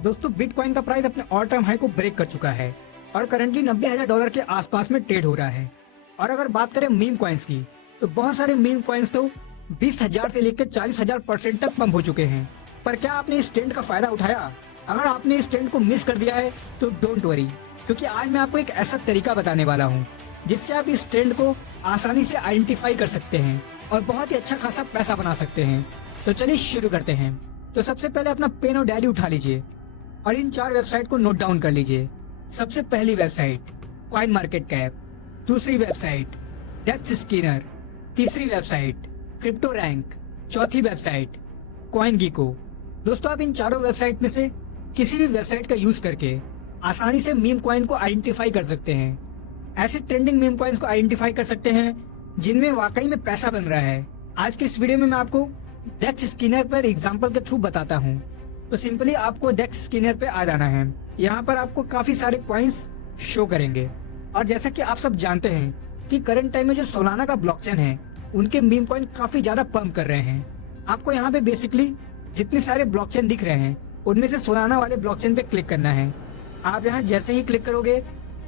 दोस्तों बिटकॉइन का प्राइस अपने ऑल टाइम हाई को ब्रेक कर चुका है और करंटली $90,000 के आसपास में ट्रेड हो रहा है। और अगर बात करें मीम कॉइन्स की, तो बहुत सारे मीम कॉइन्स तो 20,000 से लेकर 40,000% तक पंप हो चुके हैं। पर क्या आपने इस ट्रेंड का फायदा उठाया? अगर आपने इस ट्रेंड को मिस कर दिया है तो डोंट वरी, क्योंकि आज मैं आपको एक ऐसा तरीका बताने वाला हूँ जिससे आप इस ट्रेंड को आसानी से आइडेंटिफाई कर सकते हैं और बहुत ही अच्छा खासा पैसा बना सकते हैं। तो चलिए शुरू करते हैं। तो सबसे पहले अपना पेन और डायरी उठा लीजिए और इन 4 वेबसाइट को नोट डाउन कर लीजिए। सबसे पहली वेबसाइट कॉइन मार्केट कैप, दूसरी वेबसाइट डेक्स स्किनर, तीसरी वेबसाइट क्रिप्टो रैंक, चौथी वेबसाइट कॉइन गीको। दोस्तों आप इन चारों वेबसाइट में से किसी भी वेबसाइट का यूज करके आसानी से मीम कॉइन को आइडेंटिफाई कर सकते हैं। ऐसे ट्रेंडिंग मीम कॉइन्स को आइडेंटिफाई कर सकते हैं जिनमें वाकई में पैसा बन रहा है। आज के इस वीडियो में मैं आपको डेक्स स्किनर पर एग्जांपल के थ्रू बताता हूं। तो सिंपली आपको डेक्स स्किनर पे आ जाना है। यहाँ पर आपको काफी सारे कॉइन्स शो करेंगे और जैसा कि आप सब जानते हैं कि करंट टाइम में जो सोलाना का ब्लॉकचेन है उनके मीम कॉइन काफी ज्यादा पंप कर रहे हैं। आपको यहाँ पे बेसिकली जितने सारे ब्लॉकचेन दिख रहे हैं उनमें से सोलाना वाले ब्लॉकचेन पे क्लिक करना है। आप यहाँ जैसे ही क्लिक करोगे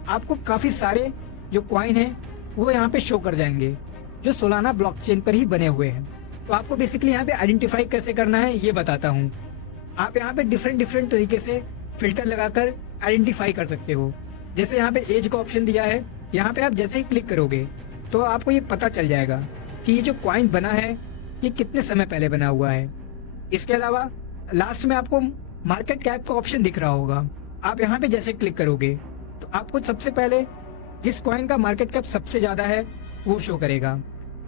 आपको काफी सारे जो कॉइन है वो यहाँ पे शो कर जाएंगे जो सोलाना ब्लॉकचेन पर ही बने हुए हैं। तो आपको बेसिकली यहाँ पे आइडेंटिफाई कैसे करना है ये बताता हूँ। आप यहाँ पे डिफरेंट तरीके से फिल्टर लगाकर आइडेंटिफाई कर सकते हो। जैसे यहाँ पे एज का ऑप्शन दिया है, यहाँ पे आप जैसे ही क्लिक करोगे तो आपको ये पता चल जाएगा कि ये जो कॉइन बना है ये कितने समय पहले बना हुआ है। इसके अलावा लास्ट में आपको मार्केट कैप का ऑप्शन दिख रहा होगा। आप यहाँ पे जैसे क्लिक करोगे तो आपको सबसे पहले जिस कॉइन का मार्केट कैप सबसे ज्यादा है वो शो करेगा।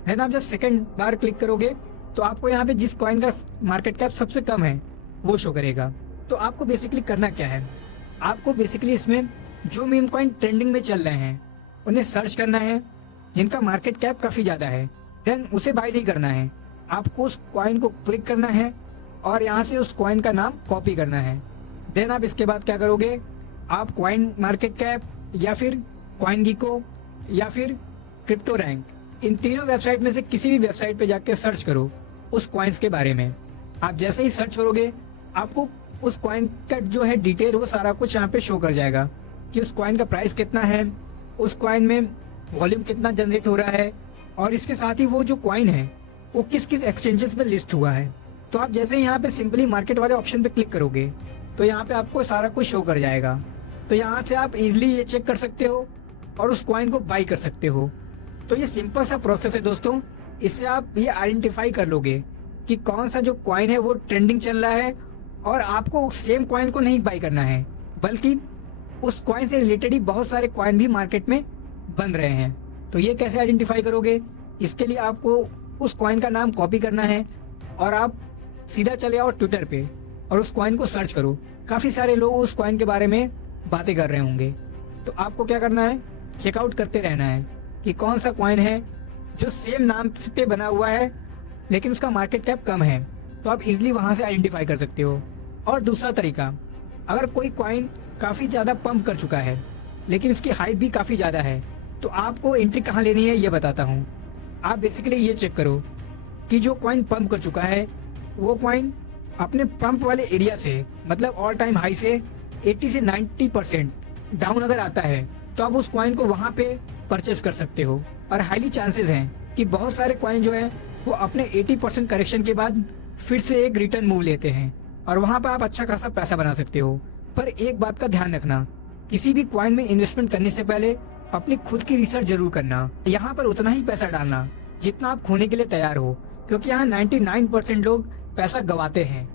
देन आप जब सेकंड बार क्लिक करोगे तो आपको यहाँ पे जिस कॉइन का मार्केट कैप सबसे कम है वो शो करेगा। तो आपको बेसिकली करना क्या है, आपको बेसिकली इसमें जो मीम कॉइन ट्रेंडिंग में चल रहे हैं उन्हें सर्च करना है जिनका मार्केट कैप काफी ज्यादा है। देन उसे बाय नहीं करना है, आपको उस कॉइन को क्लिक करना है और यहाँ से उस कॉइन का नाम कॉपी करना है। देन आप इसके बाद क्या करोगे, आप कॉइन मार्केट कैप या फिर कॉइन गीको या फिर क्रिप्टो रैंक, इन तीनों वेबसाइट में से किसी भी वेबसाइट पे जाकर सर्च करो उस कॉइन्स के बारे में। आप जैसे ही सर्च करोगे आपको उस कॉइन का जो है डिटेल वो सारा कुछ यहाँ पे शो कर जाएगा कि उस कॉइन का प्राइस कितना है, उस कॉइन में वॉल्यूम कितना जनरेट हो रहा है और इसके साथ ही वो जो कॉइन है वो किस किस एक्सचेंजेस पे लिस्ट हुआ है। तो आप जैसे यहाँ पे सिंपली मार्केट वाले ऑप्शन पे क्लिक करोगे तो यहाँ पे आपको सारा कुछ शो कर जाएगा। तो यहाँ से आप इजिली ये चेक कर सकते हो और उस कॉइन को बाई कर सकते हो। तो ये सिंपल सा प्रोसेस है दोस्तों, इससे आप ये आइडेंटिफाई कर लोगे कि कौन सा जो कॉइन है वो ट्रेंडिंग चल रहा है और आपको सेम कॉइन को नहीं बाई करना है बल्कि उस कॉइन से रिलेटेड ही बहुत सारे कॉइन भी मार्केट में बन रहे हैं। तो ये कैसे आइडेंटिफाई करोगे, इसके लिए आपको उस कॉइन का नाम कॉपी करना है और आप सीधा चले आओ ट्विटर पे और उस कॉइन को सर्च करो। काफी सारे लोग उस कॉइन के बारे में बातें कर रहे होंगे। तो आपको क्या करना है, चेकआउट करते रहना है कि कौन सा कॉइन है जो सेम नाम पे बना हुआ है लेकिन उसका मार्केट कैप कम है। तो आप इजिली वहां से आइडेंटिफाई कर सकते हो। और दूसरा तरीका, अगर कोई कॉइन काफी ज्यादा पंप कर चुका है लेकिन उसकी हाइप भी काफी ज्यादा है तो आपको एंट्री कहाँ लेनी है ये बताता हूँ। आप बेसिकली ये चेक करो कि जो कॉइन पंप कर चुका है वो कॉइन अपने पंप वाले एरिया से मतलब ऑल टाइम हाई से 80 से 90% डाउन अगर आता है तो आप उस कॉइन को वहां पे परचेस कर सकते हो। और हाईली चांसेस हैं कि बहुत सारे कॉइन जो है वो अपने 80% करेक्शन के बाद फिर से एक रिटर्न मूव लेते हैं और वहां पर आप अच्छा खासा पैसा बना सकते हो। पर एक बात का ध्यान रखना, किसी भी कॉइन में इन्वेस्टमेंट करने से पहले अपनी खुद की रिसर्च जरूर करना। यहाँ पर उतना ही पैसा डालना जितना आप खोने के लिए तैयार हो, क्योंकि यहाँ 99% लोग पैसा गवाते हैं